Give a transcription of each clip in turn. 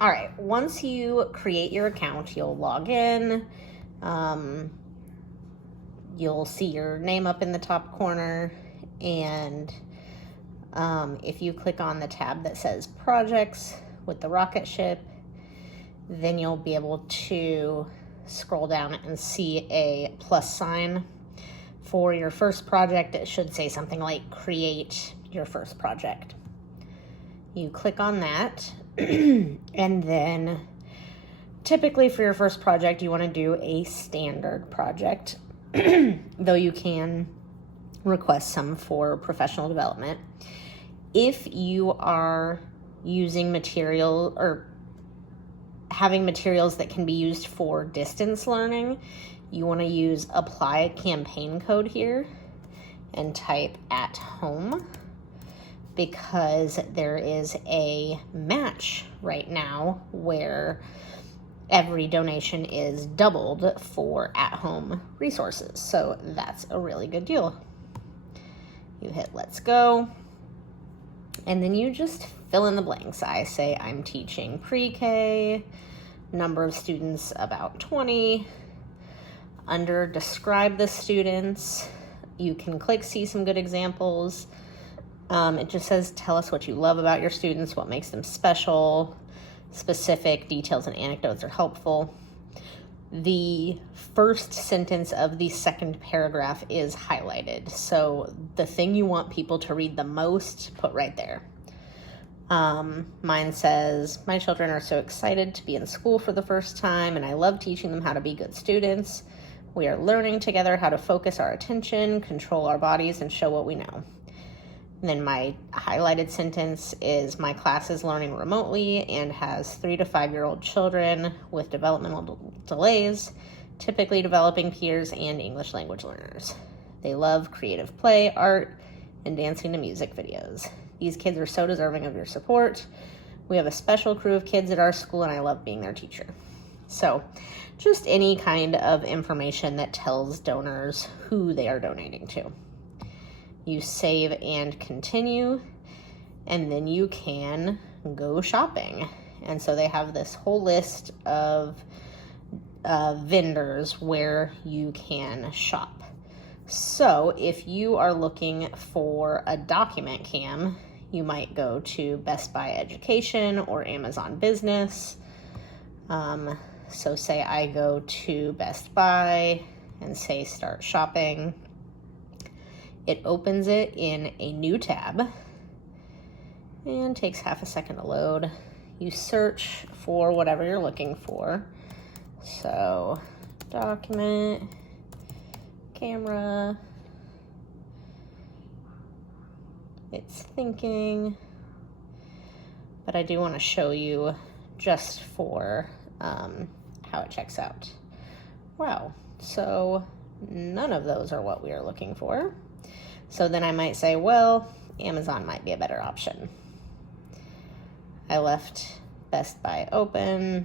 All right, once you create your account, you'll log in. You'll see your name up in the top corner, and if you click on the tab that says projects with the rocket ship, then you'll be able to scroll down and see a plus sign for your first project. It should say something like create your first project. You click on that, and then typically for your first project, you want to do a standard project, though you can request some for professional development. If you are using material or having materials that can be used for distance learning, you want to use apply campaign code here and type at home, because there is a match right now where every donation is doubled for at-home resources. So that's a really good deal. You hit let's go, and then you just fill in the blanks. I say I'm teaching pre-K, number of students about 20. Under describe the students, you can click see some good examples. It just says tell us what you love about your students, what makes them special. Specific details and anecdotes are helpful. The first sentence of the second paragraph is highlighted. So the thing you want people to read the most, put right there. Mine says, my children are so excited to be in school for the first time, and I love teaching them how to be good students. We are learning together how to focus our attention, control our bodies, and show what we know. And then my highlighted sentence is, my class is learning remotely and has 3 to 5-year-old children with developmental delays, typically developing peers and English language learners. They love creative play, art, and dancing to music videos. These kids are so deserving of your support. We have a special crew of kids at our school, and I love being their teacher. So just any kind of information that tells donors who they are donating to. You save and continue, and then you can go shopping. And so they have this whole list of vendors where you can shop. So if you are looking for a document cam, you might go to Best Buy Education or Amazon Business. So say I go to Best Buy and say start shopping. It opens it in a new tab and takes half a second to load. You search for whatever you're looking for. So document, camera, it's thinking, but I do want to show you just for how it checks out. Wow, so none of those are what we are looking for. So then I might say, well, Amazon might be a better option. I left Best Buy open.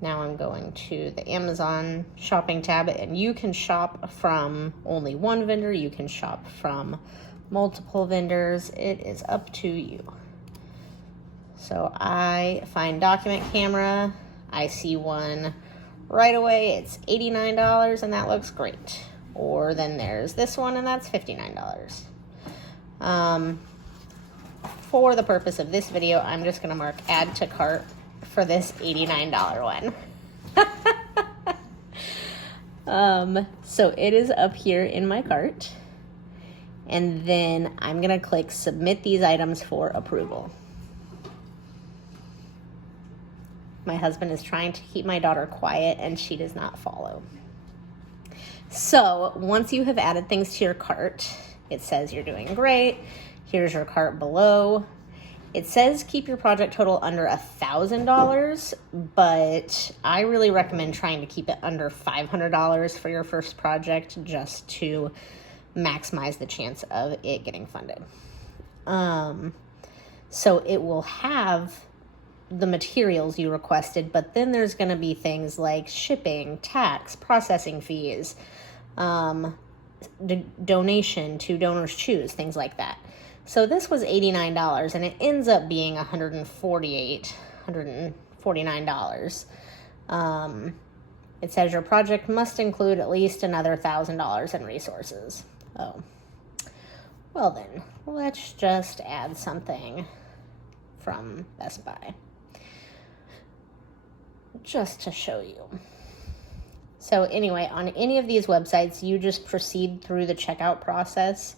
Now I'm going to the Amazon shopping tab, and you can shop from only one vendor. You can shop from multiple vendors. It is up to you. So I find document camera. I see one right away. It's $89, and that looks great. Or then there's this one, and that's $59. For the purpose of this video, I'm just going to mark add to cart for this $89 one. So it is up here in my cart. And then I'm going to click submit these items for approval. My husband is trying to keep my daughter quiet, and she does not follow. So once you have added things to your cart, it says you're doing great. Here's your cart below. It says keep your project total under $1,000, but I really recommend trying to keep it under $500 for your first project, just to maximize the chance of it getting funded. So it will have the materials you requested, but then there's going to be things like shipping, tax, processing fees, donation to Donors Choose, things like that. So this was $89 and it ends up being $149. It says your project must include at least another $1,000 in resources. Oh, well then, let's just add something from Best Buy, just to show you. So anyway, on any of these websites, you just proceed through the checkout process,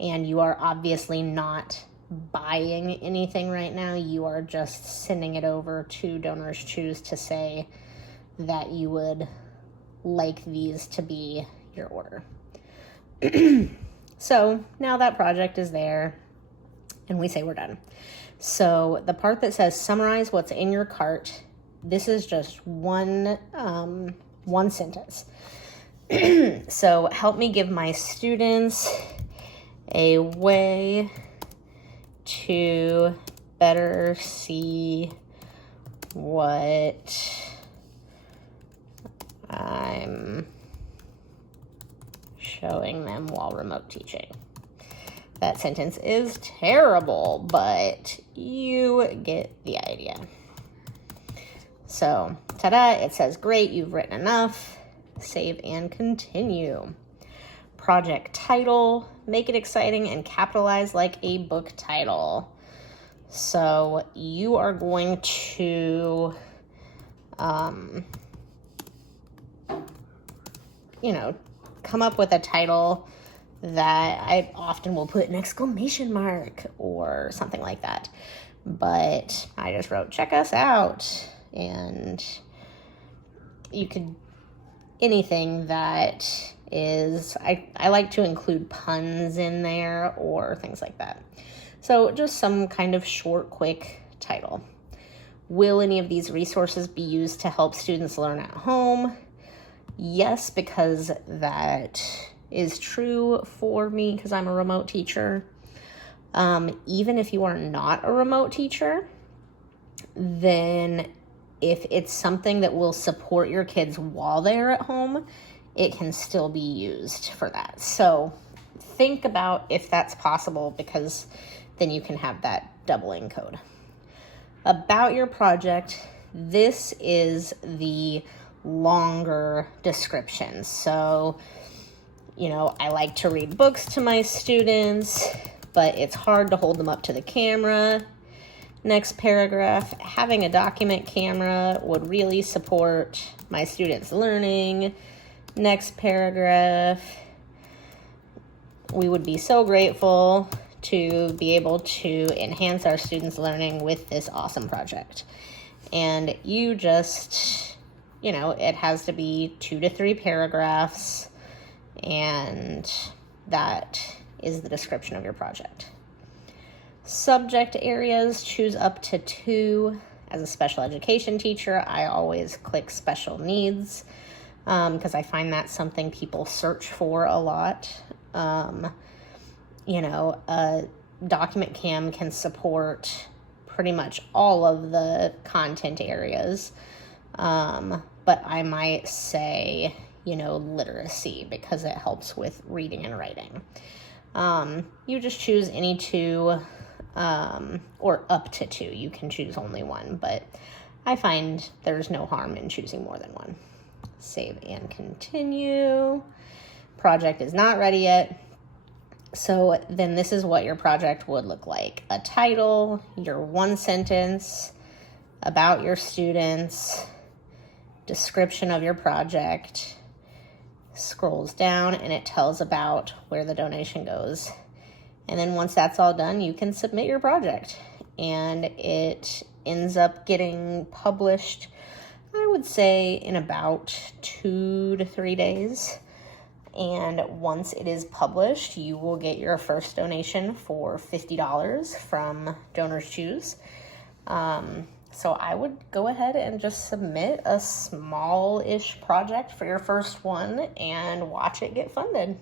and you are obviously not buying anything right now. You are just sending it over to Donors Choose to say that you would like these to be your order. So now that project is there, and we say we're done. So the part that says summarize what's in your cart, this is just one sentence. So help me give my students a way to better see what I'm showing them while remote teaching. That sentence is terrible, but you get the idea. So, ta-da, it says, great, you've written enough. Save and continue. Project title, make it exciting and capitalize like a book title. So you are going to, come up with a title that I often will put an exclamation mark or something like that. But I just wrote, check us out. And you could, anything that is, I like to include puns in there or things like that. So just some kind of short, quick title. Will any of these resources be used to help students learn at home? Yes, because that is true for me because I'm a remote teacher. Even if you are not a remote teacher, then if it's something that will support your kids while they're at home, it can still be used for that. So think about if that's possible, because then you can have that doubling code. About your project, this is the longer description. So, I like to read books to my students, but it's hard to hold them up to the camera. Next paragraph, having a document camera would really support my students' learning. Next paragraph, we would be so grateful to be able to enhance our students' learning with this awesome project. And you just, it has to be 2 to 3 paragraphs, and that is the description of your project. Subject areas, choose up to 2. As a special education teacher, I always click special needs because I find that's something people search for a lot. A document cam can support pretty much all of the content areas, but I might say, literacy, because it helps with reading and writing. You just choose any 2, or up to 2. You can choose only 1, but I find there's no harm in choosing more than 1. Save and continue. Project is not ready yet. So then this is what your project would look like. A title, your 1 sentence about your students, description of your project, scrolls down, and it tells about where the donation goes. And then once that's all done, you can submit your project, and it ends up getting published, I would say, in about 2 to 3 days. And once it is published, you will get your first donation for $50 from Donors Choose. So I would go ahead and just submit a small-ish project for your first one and watch it get funded.